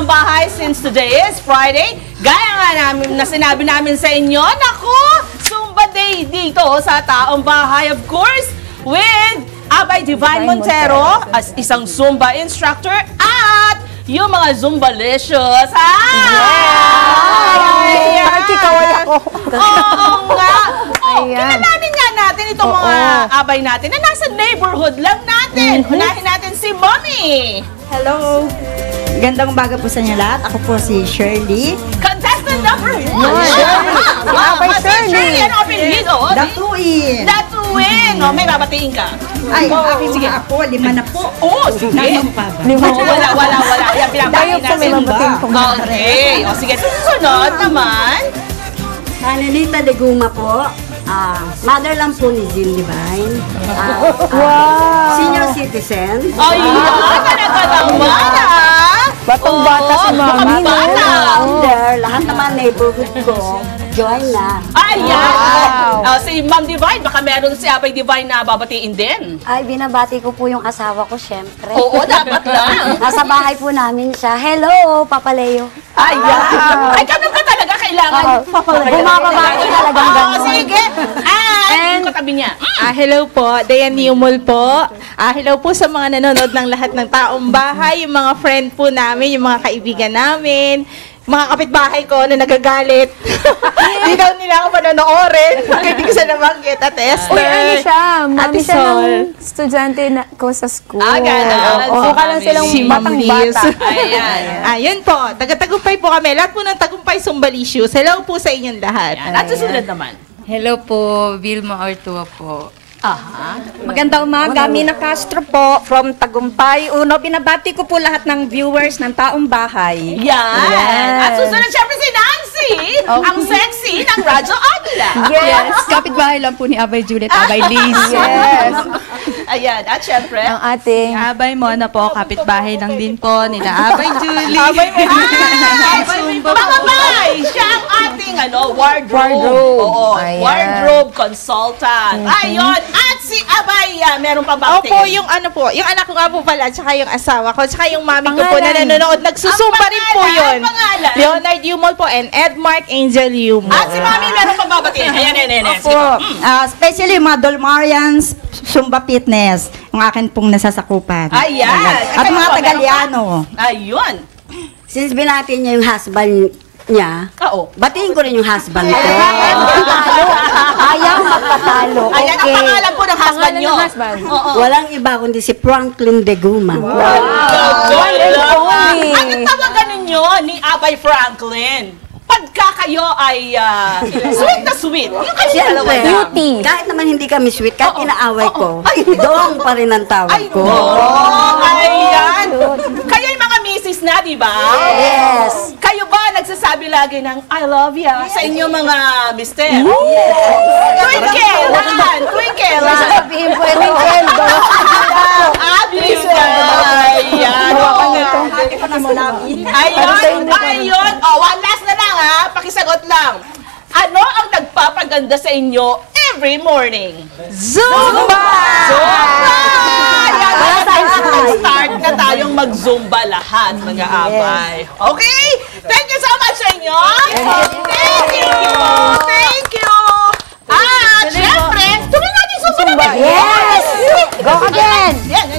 taong bahay since today is Friday. Gaya nga namin na sinabi namin sa inyo, naku, Zumba Day dito sa taong bahay. Of course, with Abay Divine Montero as isang Zumba instructor at yung mga Zumbalicious. Kikaway ako. Oo nga. Kilalanin nga natin itong mga abay natin na nasa neighborhood lang natin. Unahin natin si Mommy. Hello. Gandang umaga po sa inyo lahat. Ako po si Shirley. Contestant number 1. Shirley. Ano apelido? Datuin. Datuin. O, may babatiin ka. Ay, sige. Ako, 5 na po. Oo, sige. Nasaan pa ba? Wala. Yan, pinabatiin natin. Okay. O, sige. Susunod naman. Manilita de Guma po. Mother lang po ni Jill Divine. Senior citizen. Ay, talaga naman, Batong bata si Mami. Lahat naman neighborhood ko. Join na. Ayan! Si Ma'am Divine, baka meron si Abay Divine na babatiin din. Ay, binabati ko po yung asawa ko, syempre. Oo, dapat lang. Nasa bahay po namin siya. Hello, Papa Leo. Ayan! Ay, ganun ka talaga kailangan. Bumababati talagang gano'n. Sige! And, yung katabi niya. Hello po, Dayan Newmol po. Hello po sa mga nanonood ng lahat ng taong bahay, yung mga friend po namin, yung mga kaibigan namin, mga kapitbahay ko na nagagalit. Hindi daw nila ako panonoorin. Hindi ko siya nabanggit. At Esther. Uy, ano siya? Mami Ate siya Sol. ng estudyante ko sa school. Gano'n. Mukha lang silang Si batang Ma'am bata. Liz. Ayan. Yun po, taga-tagumpay po kami. Lahat po ng Tagumpay Zumbalicious. Hello po sa inyong lahat. At susunod naman. Hello po, Vilma Artua po. Magandang umaga, Mina Castro po from Tagumpay. Uno, binabati ko po lahat ng viewers ng taong bahay. Yan. At susunod siyempre si Nancy, ang sexy ng Radyo Agila. Yes, kapitbahay lang po ni Abay Juliet, Abay Liz. Yes. Ayan. At siyempre, Ang ating Abay Mona po, kapitbahay lang din po nila Abay Julie. mga bay, siya ang ating wardrobe. Oo, Ayan. wardrobe consultant. Ayun. At si Abay, meron pa ba? Opo, yung anak ko nga po pala, tsaka yung asawa ko, tsaka yung mami ko po na nanonood. Nagsusumba rin po yun. Ang pangalan? Leonard Yumol po and Edmark Angel Yumol. At si Mami meron pa babatiin. Ayan. Po, especially yung mga Dolmarians, Zumba Fitness, yung akin pong nasasakupan. Ayan. At Kayo mga po, Tagaliano. Ayun. Since binati niya yung husband niya, Oo. batiin ko rin yung husband ko. ayaw magpatalo. Ayan ang pangalan po ng husband nyo. Oo. Walang iba kundi si Franklin de Guma. Anong tawagan ninyo ni Abay Franklin? Pagka kayo ay sweet na sweet. Yung kayo dalawa Siyempre, lang. kahit naman hindi kami sweet, kahit inaaway ko, doong pa rin ang tawag Ay, ko. ayan. Kayo yung mga misis na, di ba? Yes. Kayo ba nagsasabi lagi ng I love ya sa inyong mga mister? Twinkle. Sabihin po yung kwento. Abis ka. Ayan. Ayun. One last na lang pakisagot lang. Ano ang nagpapaganda sa inyo every morning? Zumba! Start na tayong mag-zumba lahat, mga abay. Okay? Thank you so much sa inyo. Thank you. At syempre, tuloy natin susunod. Yes! Go again! Yan,